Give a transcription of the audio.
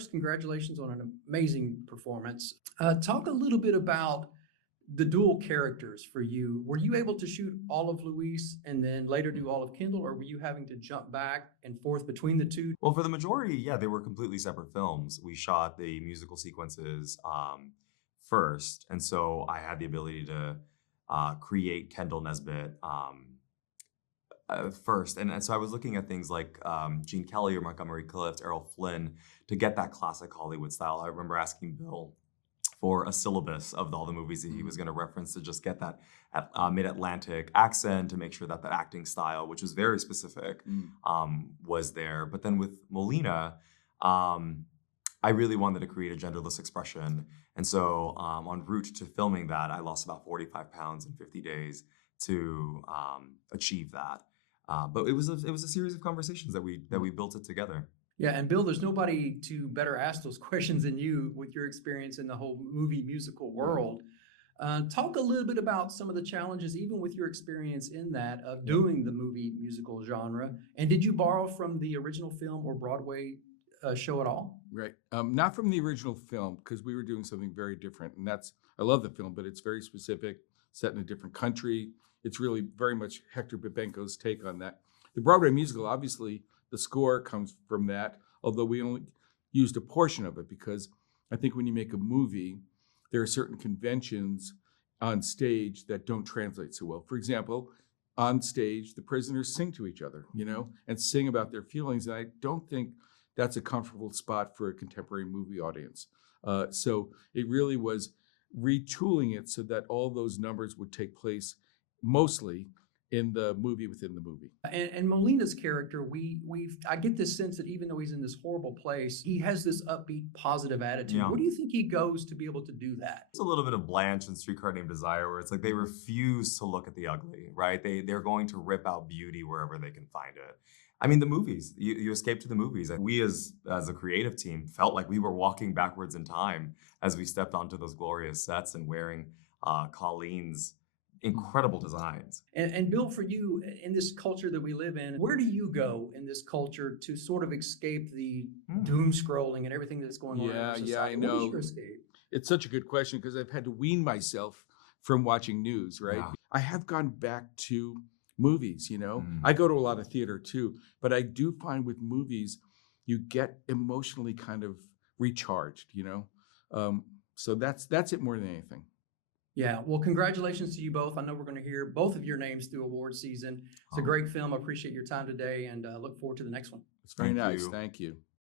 first, congratulations on an amazing performance. Talk a little bit about the dual characters for you. Were you able to shoot all of Luis and then later do all of Kendall, or were you having to jump back and forth between the two? Well, for the majority, yeah, they were completely separate films. We shot the musical sequences first, and so I had the ability to create Kendall Nesbitt first. And so I was looking at things like Gene Kelly or Montgomery Clift, Errol Flynn, to get that classic Hollywood style. I remember asking Bill for a syllabus of all the movies that he was going to reference to just get that mid-Atlantic accent, to make sure that the acting style, which was very specific, was there. But then with Molina, I really wanted to create a genderless expression. And so en route to filming that, I lost about 45 pounds in 50 days to achieve that. But it was a series of conversations that we built it together. Yeah, and Bill, there's nobody to better ask those questions than you with your experience in the whole movie musical world. Talk a little bit about some of the challenges, even with your experience in that, of doing the movie musical genre. And did you borrow from the original film or Broadway show at all? Right. Not from the original film, because we were doing something very different. And I love the film, but it's very specific, set in a different country. It's really very much Hector Babenco's take on that. The Broadway musical, obviously, the score comes from that, although we only used a portion of it, because I think when you make a movie, there are certain conventions on stage that don't translate so well. For example, on stage, the prisoners sing to each other, and sing about their feelings. And I don't think that's a comfortable spot for a contemporary movie audience. So it really was retooling it so that all those numbers would take place mostly in the movie within the movie. And Molina's character, I get this sense that even though he's in this horrible place, he has this upbeat, positive attitude. Yeah. Where do you think he goes to be able to do that? It's a little bit of Blanche in Streetcar Named Desire, where it's like they refuse to look at the ugly, right? They're going to rip out beauty wherever they can find it. I mean, the movies, you escape to the movies. And we as a creative team felt like we were walking backwards in time as we stepped onto those glorious sets and wearing Colleen's incredible designs. And Bill, for you, in this culture that we live in, where do you go in this culture to sort of escape the doom scrolling and everything that's going on in our society? Yeah, I know. What is your escape? It's such a good question, because I've had to wean myself from watching news, right? Yeah. I have gone back to movies, I go to a lot of theater too, but I do find with movies, you get emotionally kind of recharged, so that's it more than anything. Yeah, well, congratulations to you both. I know we're going to hear both of your names through award season. It's a great film. I appreciate your time today, and look forward to the next one. It's very nice. Thank you.